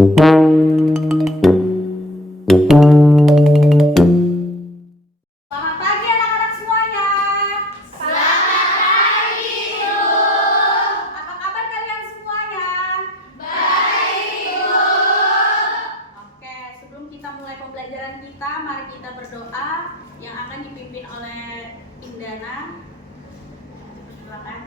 Selamat pagi anak-anak semuanya. Selamat pagi, Ibu. Apa kabar kalian semuanya? Baik, Ibu. Oke, sebelum kita mulai pembelajaran kita, mari kita berdoa yang akan dipimpin oleh Indana. Silakan.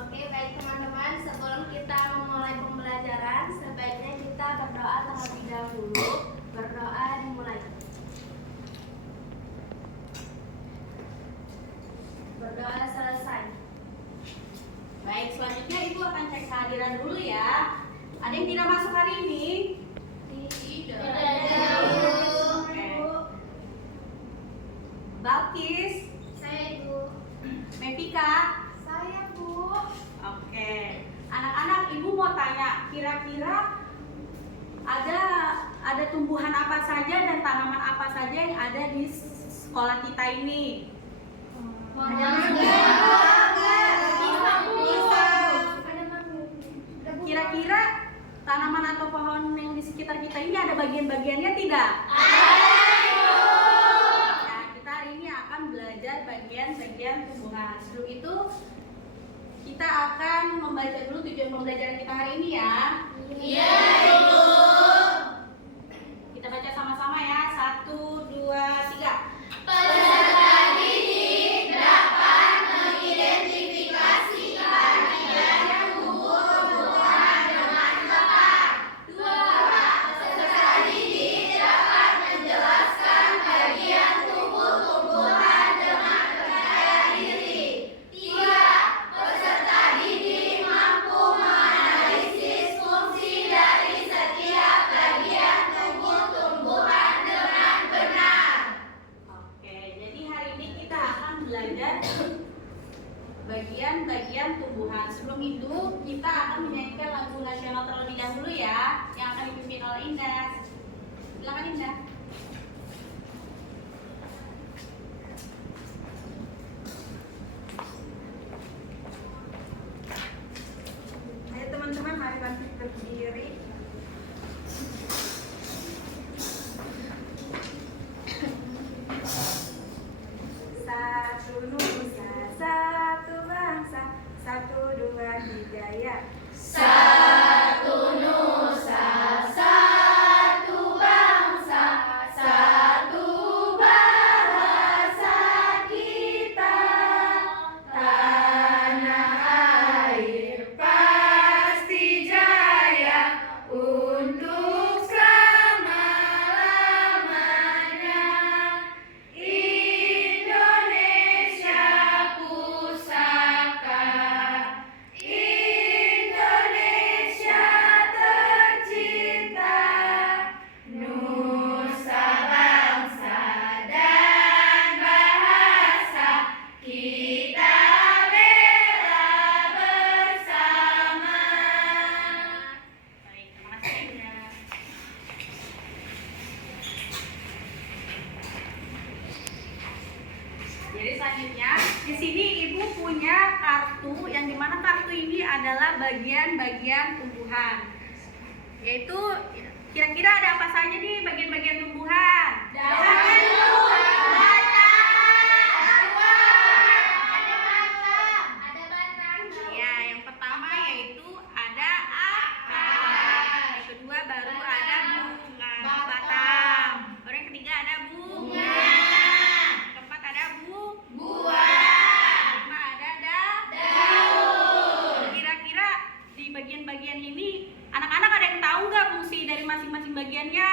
Oke, baik teman-teman. Sebelum kita memulai pembelajaran, sebaiknya kita berdoa terlebih dahulu. Berdoa dimulai. Berdoa selesai. Baik, selanjutnya Ibu akan cek kehadiran dulu ya. Ada yang tidak masuk hari ini? Tidak. Oke. Balkis, Saya, Ibu. Mevika. Saya, Bu. Oke, anak-anak, Ibu mau tanya, kira-kira ada tumbuhan apa saja dan tanaman apa saja yang ada di sekolah kita ini? Kira-kira tanaman atau pohon yang di sekitar kita ini ada bagian-bagiannya tidak? Nah, kita hari ini akan belajar bagian-bagian tumbuhan. Sebelum itu, kita akan membaca dulu tujuan pembelajaran kita hari ini ya. Iya, Ibu. Kita baca sama-sama ya. 1, 2, 3. Peserta didik dapat mengidentifikasi bagian tumbuh-tumbuhan dengan tepat. 2. Peserta didik dapat menjelaskan bagian tumbuh-tumbuhan dengan percaya diri. 3. Peserta didik mampu menganalisis fungsi dari setiap bagian tumbuh-tumbuhan dengan benar. Oke, jadi hari ini kita akan belajar bagian-bagian tumbuhan. Sebelum itu, kita akan menyanyikan lagu nasional terlebih dahulu ya, yang akan dipimpin oleh Indah. Silakan Indah. Ayo teman-teman, mari bangkit berdiri. Satu nusa, satu bangsa, 1, 2, 3 ya. Satu nusa, satu bangsa, satu bahasa kita. Tanah air pasti jaya untuk selama-lamanya. Indonesia pusaka, Indonesia tercinta, nusa bangsa dan bahasa kita bela bersama. Baik, terima kasih Indah. Jadi selanjutnya di sini Ibu punya kartu yang dimana kartu ini adalah bagian-bagian tumbuhan. Yaitu kira-kira ada apa saja nih bagian-bagian tumbuhan? Ya, yang pertama yaitu ada akar. Yang kedua baru ada bunga batang. Baru yang ketiga ada bunga. Yang keempat ada Buah. kelima ada Daun. Kira-kira di bagian-bagian ini anak-anak ada yang tahu nggak fungsi dari masing-masing bagiannya?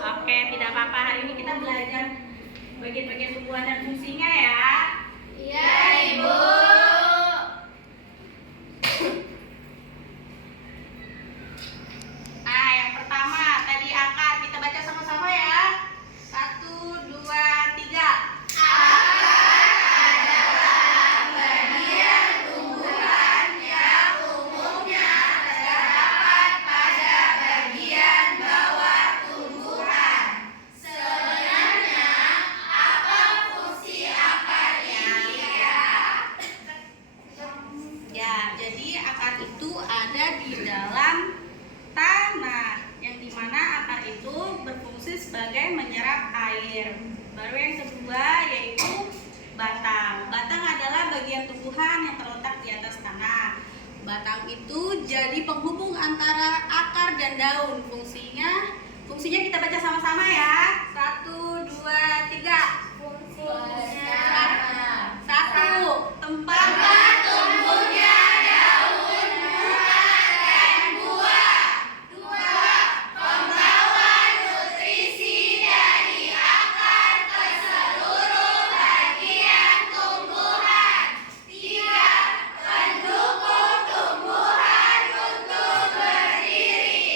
Oke, tidak apa-apa. Hari ini kita belajar bagian-bagian tumbuhan dan fungsinya ya. Iya, Ibu. Nah, yang pertama tadi akar. Kita baca sama-sama ya. 1, 2, 3. Akar adalah bagian tumbuhan yang umumnya terdapat pada bagian bawah tumbuhan. Sebenarnya apa fungsi akarnya? air. Baru yang kedua yaitu batang. Batang adalah bagian tumbuhan yang terletak di atas tanah. Batang itu jadi penghubung antara akar dan daun. Fungsinya kita baca sama-sama ya. 1, 2, 3. Fungsinya 1. Tempat tumbuhnya daun, bunga, dan buah. 2. Membawa nutrisi dari akar ke seluruh bagian tumbuhan. 3. Mendukung tumbuhan untuk berdiri.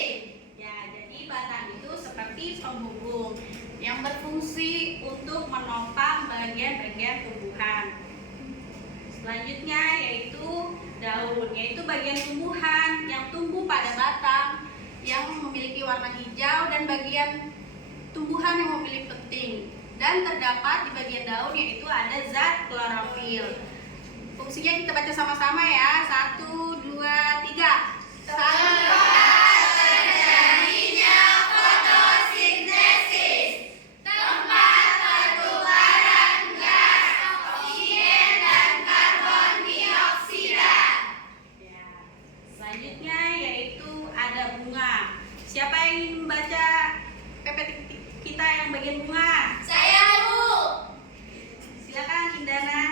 Ya, jadi batang itu seperti penghubung yang berfungsi untuk menopang bagian-bagian tumbuhan. Selanjutnya yaitu daun, yaitu bagian tumbuhan yang tumbuh pada batang yang memiliki warna hijau dan bagian tumbuhan yang memiliki penting. Dan terdapat di bagian daun yaitu ada zat klorofil. Fungsinya kita baca sama-sama ya. 1, 2, 3. Tempat terjadinya fotosintesis. Tempat pertukaran gas oksigen dan karbon dioksida. Ya. Selanjutnya yaitu ada bunga. Siapa yang ingin membaca PPT kita yang bagian bunga? Saya, Bu. Silakan Indana.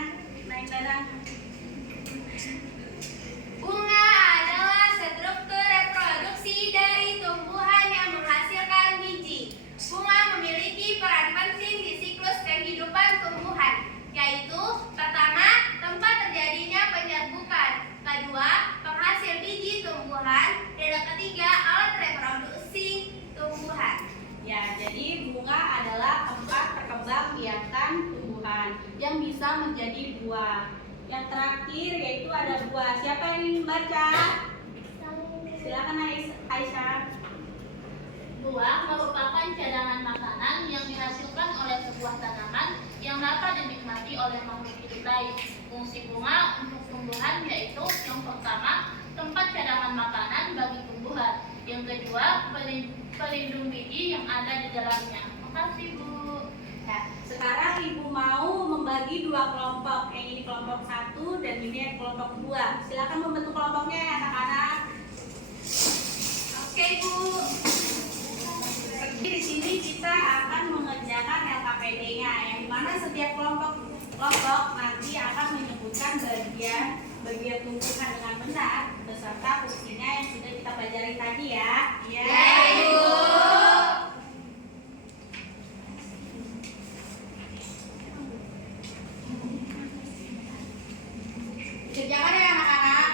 Bunga adalah struktur reproduksi dari tumbuhan yang menghasilkan biji. Bunga memiliki peran penting di siklus kehidupan tumbuhan, yaitu pertama, tempat terjadinya penyerbukan, kedua, penghasil biji tumbuhan, dan yang ketiga, alat reproduksi tumbuhan. Ya, jadi bunga adalah tempat perkembangbiakan tumbuhan yang bisa menjadi buah. Yang terakhir yaitu ada buah. Siapa yang ingin baca? Silakan Aisyah. Buah merupakan cadangan makanan yang dihasilkan oleh sebuah tanaman yang dapat dinikmati oleh makhluk hidup lain. Fungsi bunga untuk tumbuhan yaitu yang pertama, tempat cadangan makanan bagi tumbuhan. Yang kedua, pelindung biji yang ada di dalamnya. Makasih, Bu. Ya, sekarang Ibu mau membagi dua kelompok. Yang ini kelompok 1 dan ini kelompok 2. Silakan membentuk kelompoknya ya anak-anak. Oke, Bu. Di sini kita akan mengerjakan LKPD-nya, yang dimana setiap kelompok nanti akan menyebutkan bagian tumbuhan dengan benar beserta fungsinya yang sudah kita pelajari tadi ya. Ya, Ibu. Dikerjakan ya anak-anak.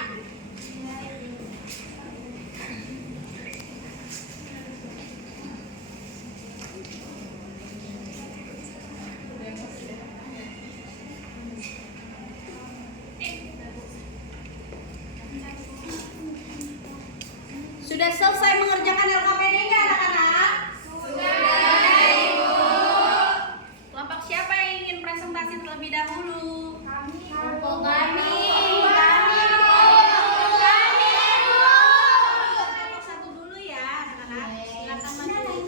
Sudah selesai mengerjakan LKPD-nya anak-anak? Sudah, Ibu. Kelompok siapa yang ingin presentasi terlebih dahulu? Kelompok kami. Kelompok 1 dulu ya anak-anak. Silakan maju.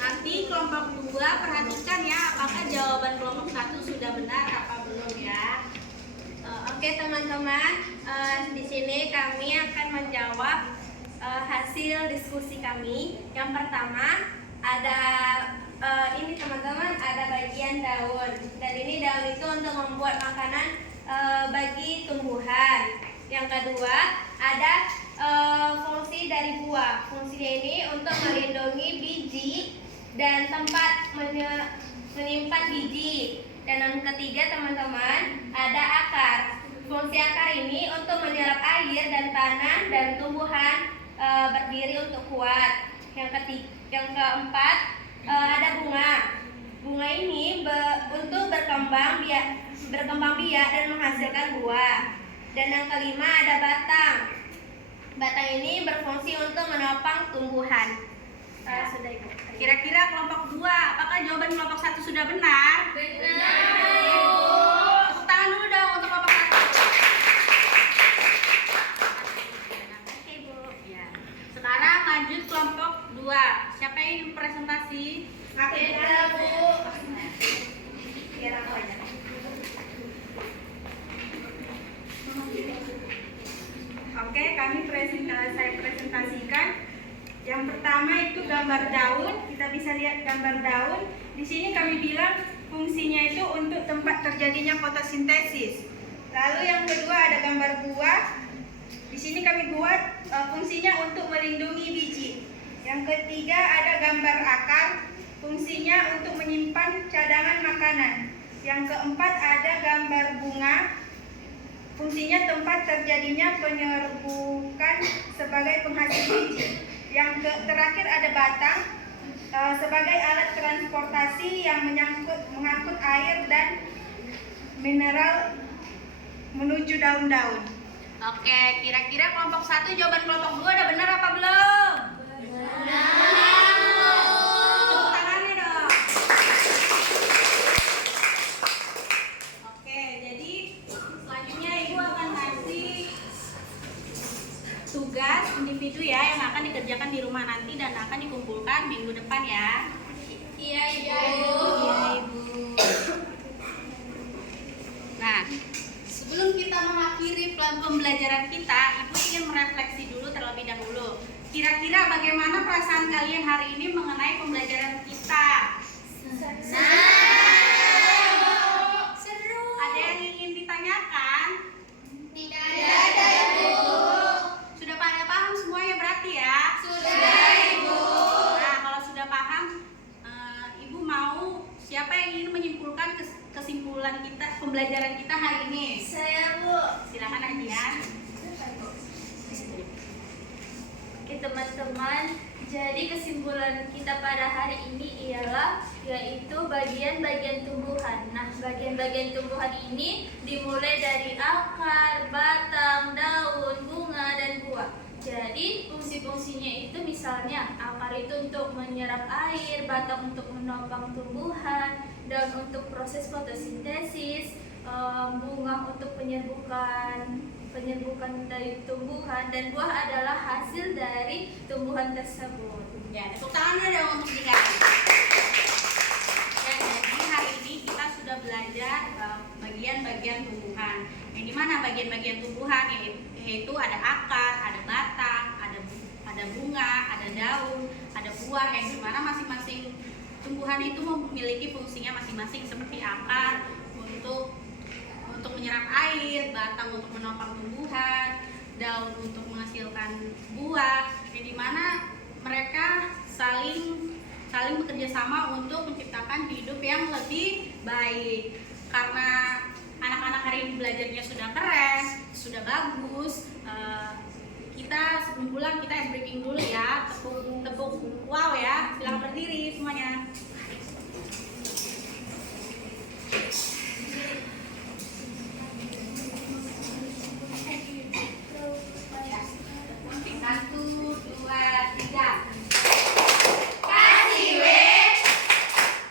Nanti kelompok 2 perhatikan ya apakah jawaban kelompok 1 sudah benar apa belum ya. Oke teman-teman, di sini kami akan menjawab hasil diskusi kami. Yang pertama ada ini teman-teman, ada bagian daun, dan ini daun itu untuk membuat makanan bagi tumbuhan. Yang kedua ada fungsi dari buah. Fungsinya ini untuk melindungi biji dan tempat menyimpan biji. Dan yang ketiga teman-teman ada akar. Fungsi akar ini untuk menyerap air dan tanah dan tumbuhan berdiri untuk kuat. Yang keempat ada bunga. Bunga ini untuk berkembang biak dan menghasilkan buah. Dan yang kelima ada batang. Batang ini berfungsi untuk menopang tumbuhan. Sudah Ibu. Kira-kira kelompok 2, apakah jawaban kelompok 1 sudah benar? Benar. Tepuk tangan dulu dong untuk kelompok 1. Oke, Bu. Ya. gambar daun. Di sini kami bilang fungsinya itu untuk tempat terjadinya fotosintesis. Lalu yang kedua ada gambar buah. Di sini kami buat fungsinya untuk melindungi biji. Yang ketiga ada gambar akar. Fungsinya untuk menyimpan cadangan makanan. Yang keempat ada gambar bunga. Fungsinya tempat terjadinya penyerbukan sebagai penghasil biji. Yang terakhir ada batang sebagai alat transportasi yang mengangkut air dan mineral menuju daun-daun. Oke, kira-kira kelompok 1 jawaban kelompok 2 udah benar apa belum? Benar. Tepuk tangannya dong. Oke, jadi selanjutnya Ibu akan ngasih tugas individu ya yang akan dikerjakan di rumah nanti dan akan dikumpulkan minggu depan ya. Iya, Iya, Ibu. Nah, sebelum kita mengakhiri plan pembelajaran kita, Ibu ingin merefleksi dulu terlebih dahulu. Kira-kira bagaimana perasaan kalian hari ini mengenai pembelajaran kita? Seru. Ada yang ingin ditanyakan? Tidak ada, Ibu. Sudah pada paham semuanya berarti ya? Sudah, Ibu. Nah, kalau sudah paham, Ibu mau siapa yang ingin menyimpulkan kesimpulan kita pembelajaran kita hari ini? Saya, Bu. Silakan Ajian. Oke teman-teman, jadi kesimpulan kita pada hari ini ialah yaitu bagian-bagian tumbuhan. Nah, bagian-bagian tumbuhan ini dimulai dari akar, batang, daun, bunga, dan buah. Jadi fungsi-fungsinya itu misalnya akar itu untuk menyerap air, batang untuk menopang tumbuhan, daun untuk proses fotosintesis, bunga untuk penyerbukan dari tumbuhan, dan buah adalah hasil dari tumbuhan tersebut. Ya, tepuk tangannya dong untuk Dika. Ya, jadi hari ini kita sudah belajar bagian-bagian tumbuhan. Yang dimana bagian-bagian tumbuhan yaitu ada akar, ada batang, ada bunga, ada daun, ada buah. Yang dimana masing-masing tumbuhan itu memiliki fungsinya masing-masing, seperti akar untuk menyerap air, batang untuk menopang tumbuhan, daun untuk menghasilkan buah, yang dimana mereka saling bekerja sama untuk menciptakan hidup yang lebih baik. Karena anak-anak hari ini belajarnya sudah keren, sudah bagus, kita sebelum pulang kita ice breaking dulu ya, tepuk wow ya, silakan berdiri semuanya. Satu, dua, tiga. Kasih W,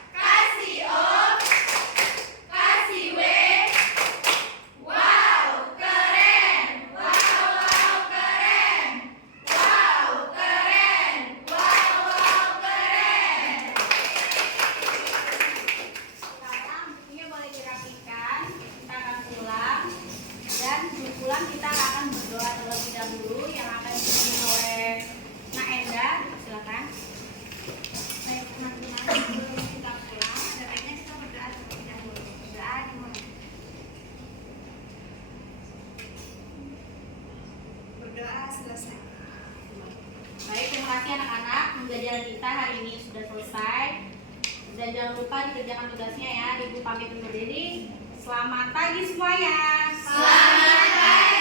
kasih O, kasih W. Wow, keren. Wow, keren. Wow, keren. Wow, keren. Sekarang bukunya boleh dirapikan. Kita akan pulang. Dan sebelum pulang kita akan berdoa terlebih dahulu yang akan dipimpin oleh Nak Enda. Silakan. Baik teman-teman, sebelum kita pulang, ada baiknya kita berdoa terlebih dahulu. Berdoa gimana? Berdoa selesai. Baik, terima kasih anak-anak. Pembelajaran kita hari ini sudah selesai. Dan jangan lupa dikerjakan tugasnya ya. Ibu pamit undur diri. Selamat pagi semuanya. Selamat pagi.